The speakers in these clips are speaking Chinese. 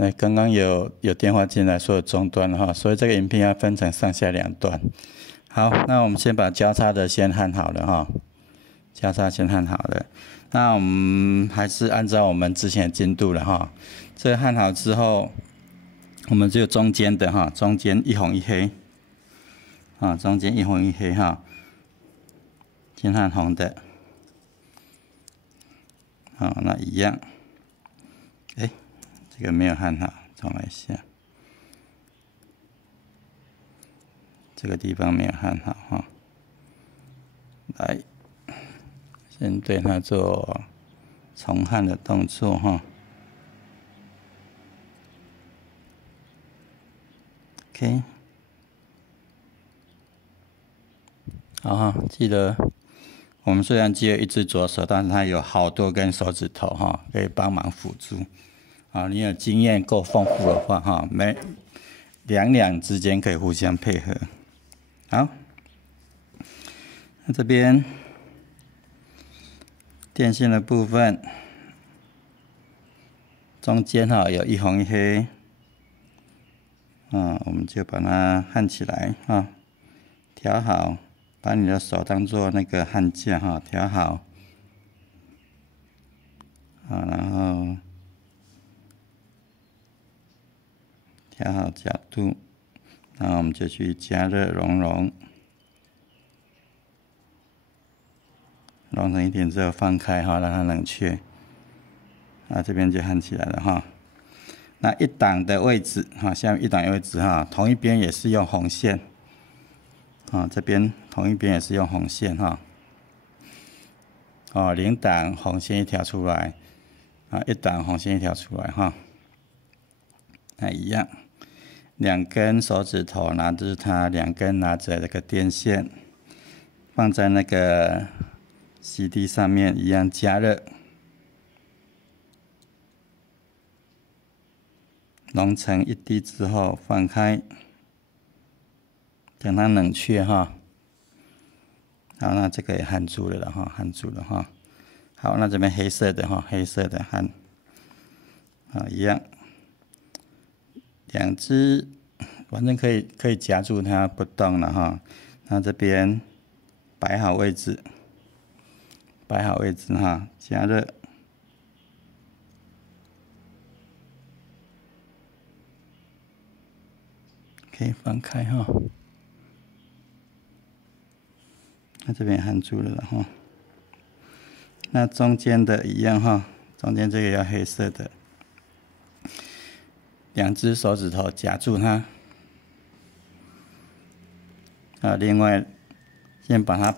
那刚刚有电话进来，说有中断了哈，所以这个影片要分成上下两段。好，那我们先把交叉的先焊好了哈，交叉先焊好了。那我们还是按照我们之前的进度了哈。这个焊好之后，我们只有中间的哈，中间一红一黑，啊，中间一红一黑哈，先焊红的。好，那一样。这个没有焊好，重来一下。这个地方没有焊好哈，来，先对它做重焊的动作哈。OK， 好哈，记得我们虽然只有一只左手，但是它有好多根手指头哈，可以帮忙辅助。啊，你有经验够丰富的话哈，两之间可以互相配合。好，那这边电线的部分，中间哈有一红一黑，我们就把它焊起来哈，调好，把你的手当做那个焊架哈，调好，然后调好角度，然后我们就去加热熔融，融成一点之后放开哈，让它冷却。这边就焊起来了哈。那一档的位置哈，下面一档的位置哈，同一边也是用红线，这边同一边也是用红线哈。零档红线一条出来，一档红线一条出来哈。那一样。两根手指头拿着它，两根拿着这个电线，放在那个 CD 上面，一样加热，融成一滴之后放开，等它冷却哈。好，那这个也焊住了哈，焊住了哈。好，那这边黑色的哈，黑色的焊，一样。两只，反正可以夹住它不动了哈。那这边摆好位置，哈，加热。可以放开哈。那这边焊住了哈。那中间的一样哈，中间这个要黑色的。两只手指头夹住它，另外先把它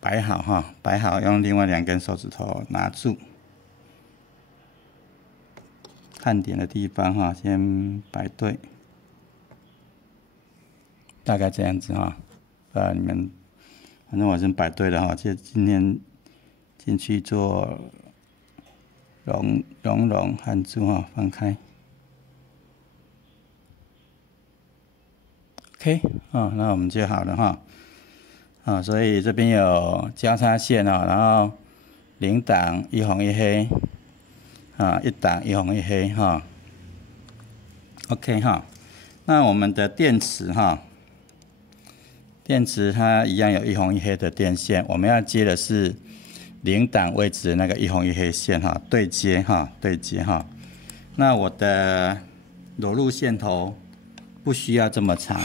摆好哈，摆好用另外两根手指头拿住，焊点的地方哈，先摆对，大概这样子哈，你们反正我先摆对了哈，就今天进去做熔焊住哈，放开。OK， 那我们就好了哈。所以这边有交叉线然后零档一红一黑，一档一红一黑哈。OK 哈，那我们的电池哈，电池它一样有一红一黑的电线，我们要接的是零档位置的那个一红一黑线哈，对接哈。那我的裸露线头不需要这么长。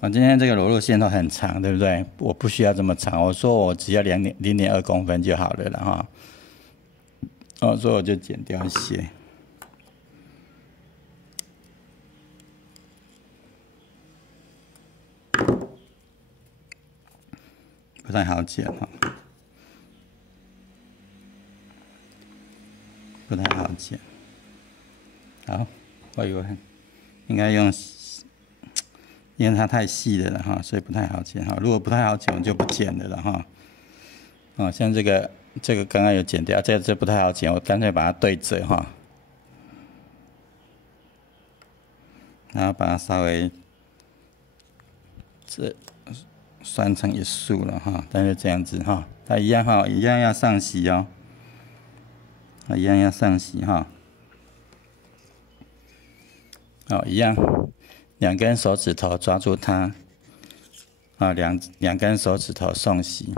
我今天这个裸露线头很长，对不对？我不需要这么长，我说我只要0.2公分就好了哈。所以我就剪掉一些。不太好剪哈，不太好剪。好，我以为应该用。因为它太细了哈，所以不太好剪哈。如果不太好剪，我就不剪了哈。像这个刚刚有剪掉，这不太好剪，我干脆把它对折哈，然后把它稍微拴成一束了哈。但是这样子哈，它一样要上洗哦，一样要上洗哈。哦，一样，两根手指头抓住它，啊，两根手指头送洗，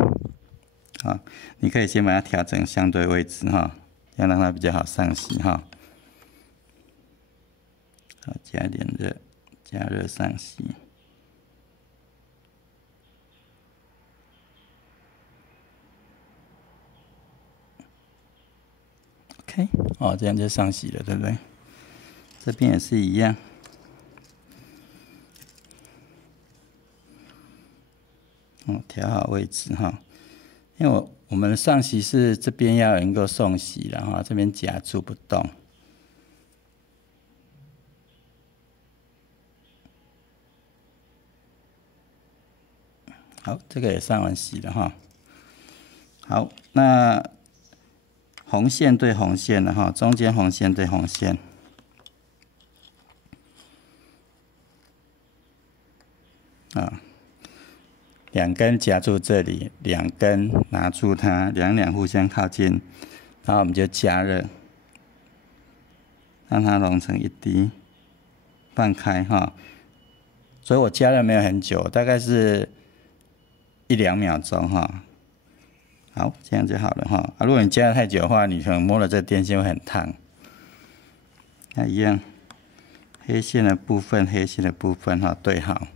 啊，你可以先把它调整相对位置哈，这样让它比较好上洗哈。好，加一点热，加热上洗。OK， 哦，这样就上洗了，对不对？这边也是一样。调好位置哈，因为我们的上洗是这边要能够送洗了哈，这边夹住不动。好，这个也上完洗了哈。好，那红线对红线了哈，中间红线对红线。啊，两根夹住这里，两根拿住它，两互相靠近，然后我们就加热，让它融成一滴，放开哈。所以我加热没有很久，大概是1-2秒钟哈。好，这样就好了哈。如果你加热太久的话，你可能摸了这个电线会很烫。那一样，黑线的部分，黑线的部分哈，对好。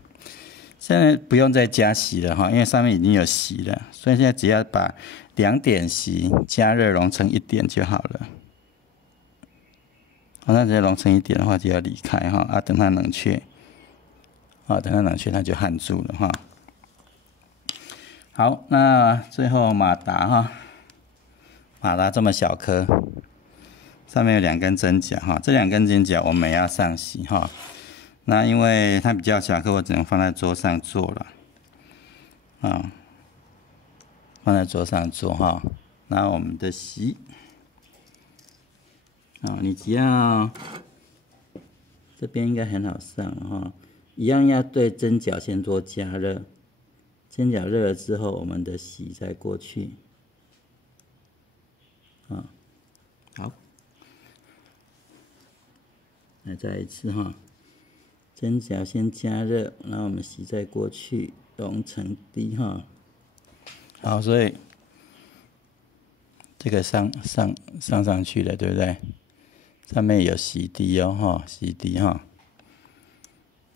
现在不用再加洗了哈，因为上面已经有洗了，所以现在只要把2点洗加热融成1点就好了。好，那只要融成1点的话，就要离开哈，啊，等它冷却，啊，等它冷却，它就焊住了哈。好，那最后马达哈，马达这么小颗，上面有2根针脚哈，这2根针脚我们也要上洗哈。那因为它比较小颗，我只能放在桌上做了，啊，放在桌上做哈。那我们的洗，啊，你只要这边应该很好上哈，一样要对针脚先做加热，针脚热了之后，我们的洗再过去，啊，好，来再一次哈。针脚先加热，然后我们洗再过去，融成滴哈。好，所以这个上去了，对不对？上面有洗滴哦，哈，洗滴哈。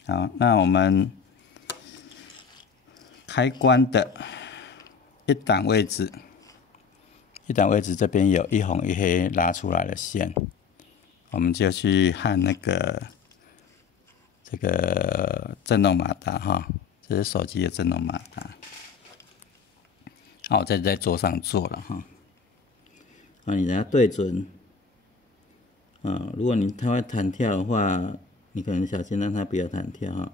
好，那我们开关的1档位置这边有1红1黑拉出来的线，我们就去焊那个。这个震动马达哈，这是手机的震动马达。好，我在桌上做了哈。好，你等下对准。如果它会弹跳的话，你可能小心让它不要弹跳哈。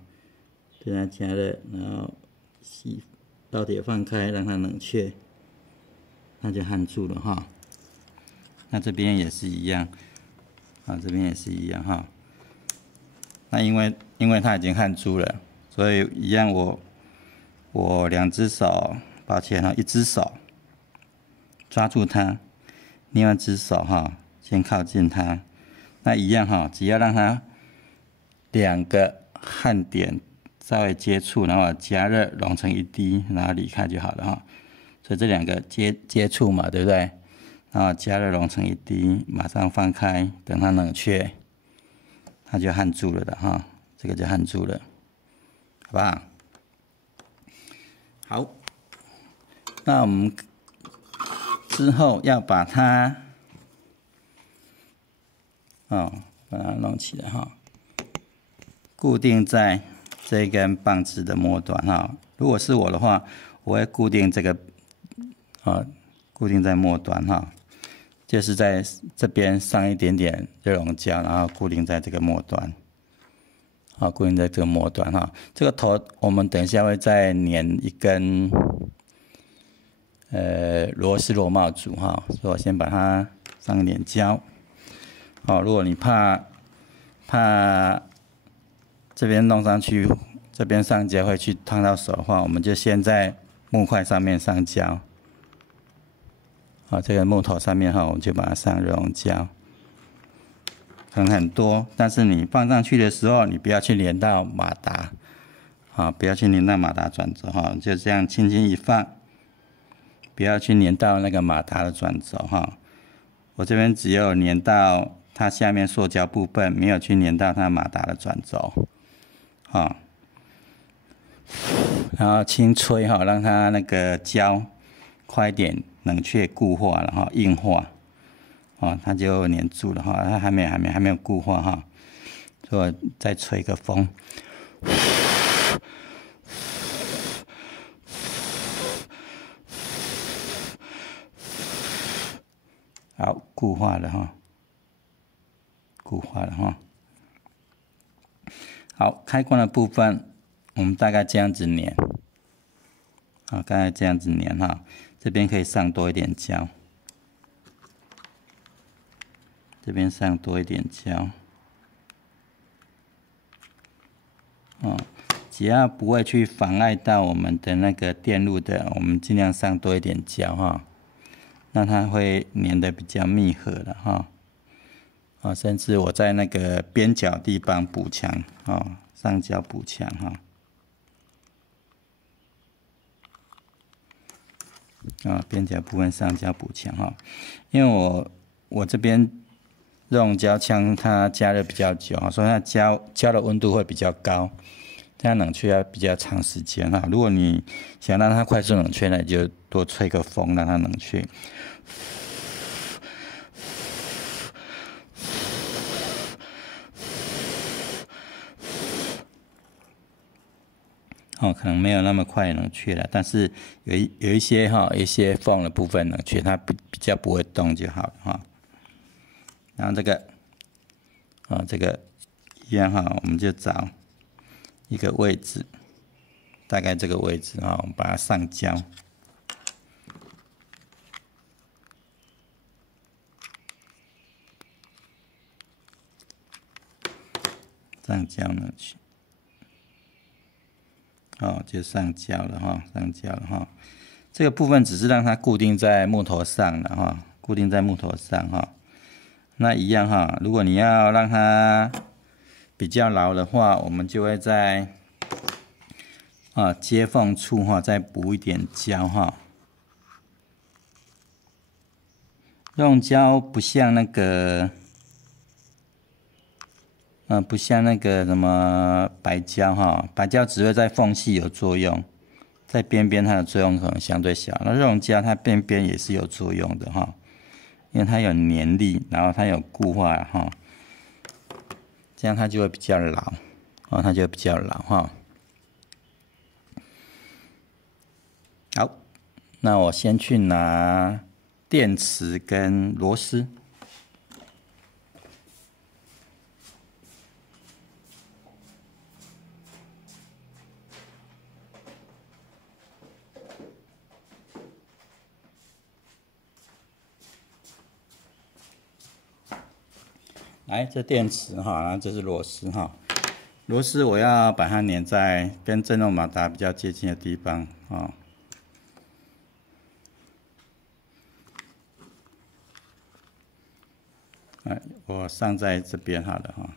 对它加热，然后烙铁放开，让它冷却，那就焊住了哈。那这边也是一样，啊，这边也是一样哈。那因为它已经焊住了，所以一样我2只手，抱歉哈，1只手抓住它，另外1只手哈先靠近它，那一样哈，只要让它2个焊点稍微接触，然后加热融成1滴，然后离开就好了哈。所以这2个接触嘛，对不对？然后加热融成1滴，马上放开，等它冷却。它就焊住了的哈，这个就焊住了，好不好？好，那我们之后要把它，把它弄起来哈，固定在这根棒子的末端哈。如果是我的话，我会固定这个，固定在末端哈。就是在这边上一点点热熔胶，然后固定在这个末端，好，固定在这个末端哈。这个头我们等一下会再粘1根螺丝螺帽组哈，所以我先把它上一点胶。好，如果你怕这边弄上去，这边上胶会去烫到手的话，我们就先在木块上面上胶。好，这个木头上面哈，我们就把它上热熔胶。可能很多，但是你放上去的时候，你不要去连到马达，不要去连到马达转轴哈，就这样轻轻一放，不要去连到那个马达的转轴哈。我这边只有连到它下面塑胶部分，没有去连到它马达的转轴，然后轻吹哈，让它那个胶快一点冷却固化了哈，硬化，它就粘住了哈，它还没有固化哈，所以再吹个风，好，固化了哈，好，开关的部分我们大概这样子粘，大概这样子粘哈，这边可以上多一点胶。这边上多一点胶，只要不会去妨碍到我们的那个电路的，我们尽量上多一点胶哈，那它会粘得比较密合的哈，甚至我在那个边角地方补强上胶补强边角部分上胶补强哈，因为我这边。用胶枪它加热比较久，所以它胶的温度会比较高，这样冷却要比较长时间哈。如果你想让它快速冷却呢，你就多吹个风让它冷却。可能没有那么快冷却了，但是有一些缝的部分冷却，它比较不会动就好了哈。然后这个一样哈，我们就找一个位置，大概这个位置我们把它上胶，上胶呢去，就上胶了哈，这个部分只是让它固定在木头上了哈，固定在木头上哈。那一样哈，如果你要让它比较牢的话，我们就会在接缝处再补一点胶哈。用胶不像那个什么白胶哈，白胶只会在缝隙有作用，在边边它的作用可能相对小。那这种胶它边边也是有作用的哈。因为它有粘力，然后它有固化哈，这样它就会比较牢，它就会比较牢哈。好，那我先去拿电池跟螺丝。来，这电池哈，然后这是螺丝哈。螺丝我要把它粘在跟振动马达比较接近的地方我上在这边好了哈，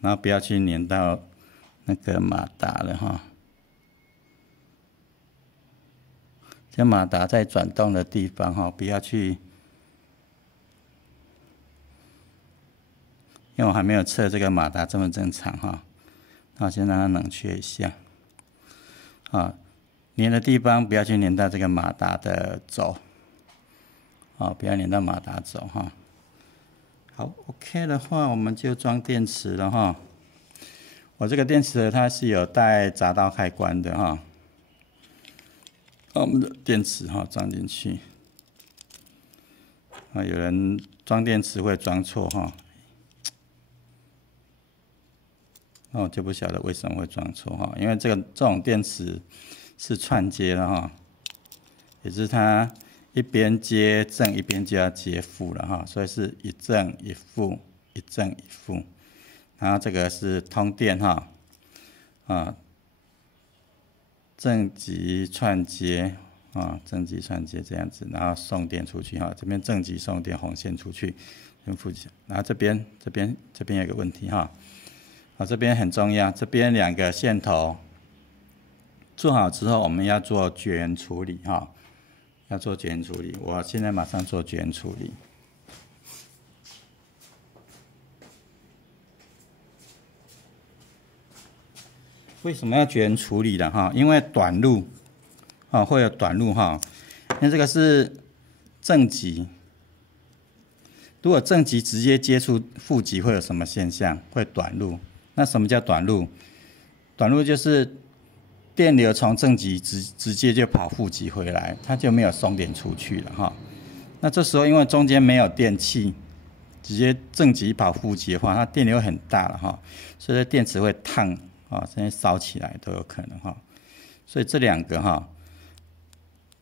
然后不要去粘到那个马达了哈。这马达在转动的地方不要去。因为我还没有测这个马达正不正常哈，那我先让它冷却一下。粘的地方不要去粘到这个马达的轴，不要粘到马达轴哈。好 ，OK 的话，我们就装电池了哈。我这个电池它是有带闸道开关的哈。我们的电池装进去。有人装电池会装错哈。那我就不晓得为什么会装错哈，因为这种电池是串接的哈，也就是它一边接正一边就要接负了哈，所以是一正一负，一正一负，然后这个是通电正极串接正极串接这样子，然后送电出去哈，这边正极送电红线出去，跟负极，然后这边有个问题哈，这边很重要，这边2个线头做好之后，我们要做绝缘处理哈，要做绝缘处理，我现在马上做绝缘处理。为什么要绝缘处理的哈？因为短路。会有短路哈，那这个是正极，如果正极直接接触负极会有什么现象？会短路。那什么叫短路？短路就是电流从正极直接就跑负极回来，它就没有送电出去了哈。那这时候因为中间没有电器，直接正极跑负极的话，它电流很大了哈，所以电池会烫甚至烧起来都有可能哈。所以这2个哈。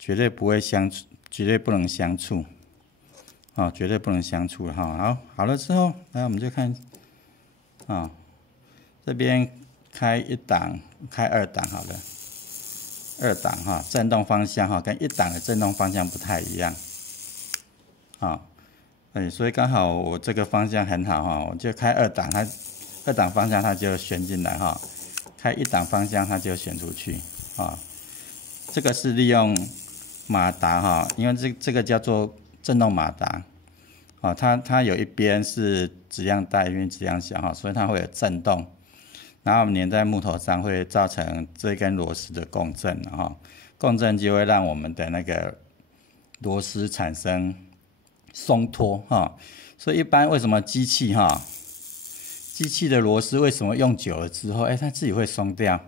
绝对不会绝对不能相处，绝对不能相处了哈。好了之后，来我们就看，这边开1档，开2档好了，2档哈，振动方向哈，跟1档的振动方向不太一样，所以刚好我这个方向很好哈，我就开2档，它2档方向它就旋进来哈，开1档方向它就旋出去这个是利用马达哈，因为这个叫做振动马达，它有一边是质量大，一边质量小哈，所以它会有振动，然后粘在木头上会造成这根螺丝的共振哈，共振就会让我们的那个螺丝产生松脱哈，所以一般为什么机器的螺丝为什么用久了之后，它自己会松掉？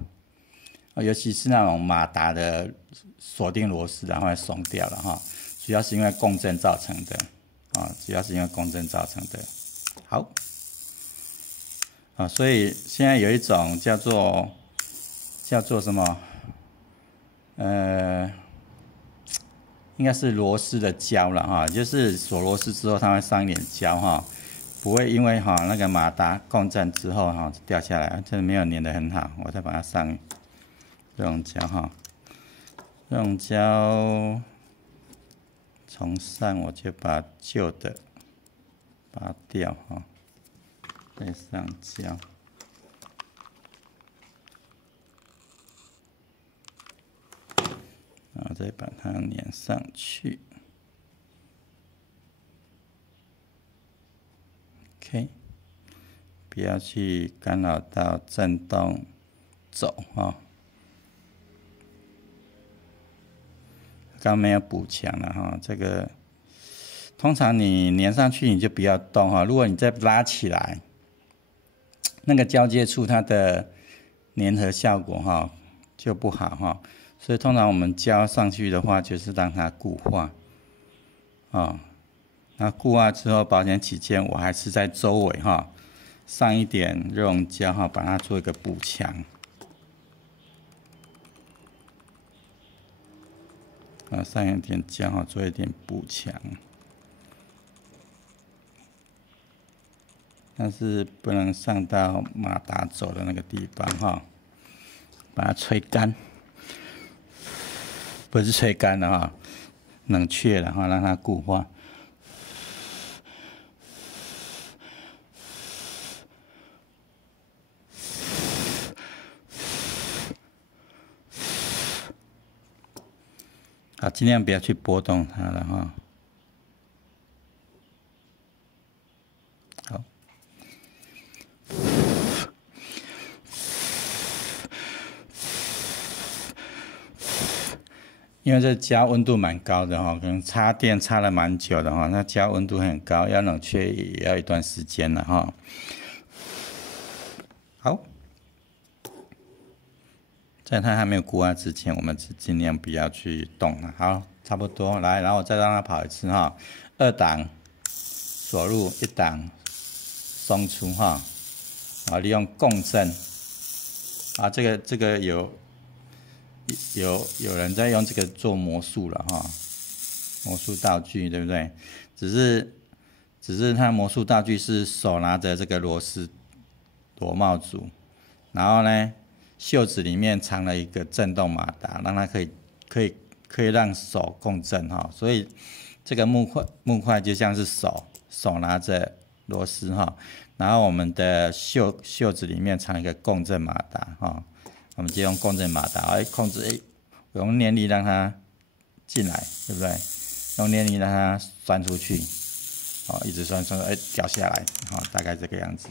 尤其是那种马达的锁定螺丝，然后会松掉了哈，主要是因为共振造成的主要是因为共振造成的。好，所以现在有一种叫做什么？应该是螺丝的胶了哈，就是锁螺丝之后它会上一点胶哈，不会因为那个马达共振之后掉下来，这没有粘得很好，我再把它上。这种胶这种胶从上我就把旧的拔掉再上胶，然后再把它粘上去。OK， 不要去干扰到振动轴刚没有补强了哈，这个通常你粘上去你就不要动哈，如果你再拉起来，那个交接处它的粘合效果就不好哈，所以通常我们胶上去的话就是让它固化那固化之后保险起见，我还是在周围上一点热熔胶把它做一个补强。上一点胶做一点补强，但是不能上到马达轴的那个地方把它吹干，不是吹干了冷却了让它固化。尽量不要去波动它了好，因为这胶温度蛮高的可能插电插了蛮久的那胶温度很高，要冷却也要一段时间了好。在它还没有固化之前，我们尽量不要去动它。好，差不多，来，然后我再让它跑一次2档锁入，1档松出利用共振这个有人在用这个做魔术了魔术道具对不对？只是它魔术道具是手拿着这个螺帽组，然后呢袖子里面藏了一个振动马达，让它可可以让手共振哈，所以这个木块就像是手拿着螺丝哈，然后我们的袖子里面藏一个共振马达哈，我们就用共振马达来控制，用念力让它进来，对不对？用念力让它钻出去，一直钻，掉下来，大概这个样子。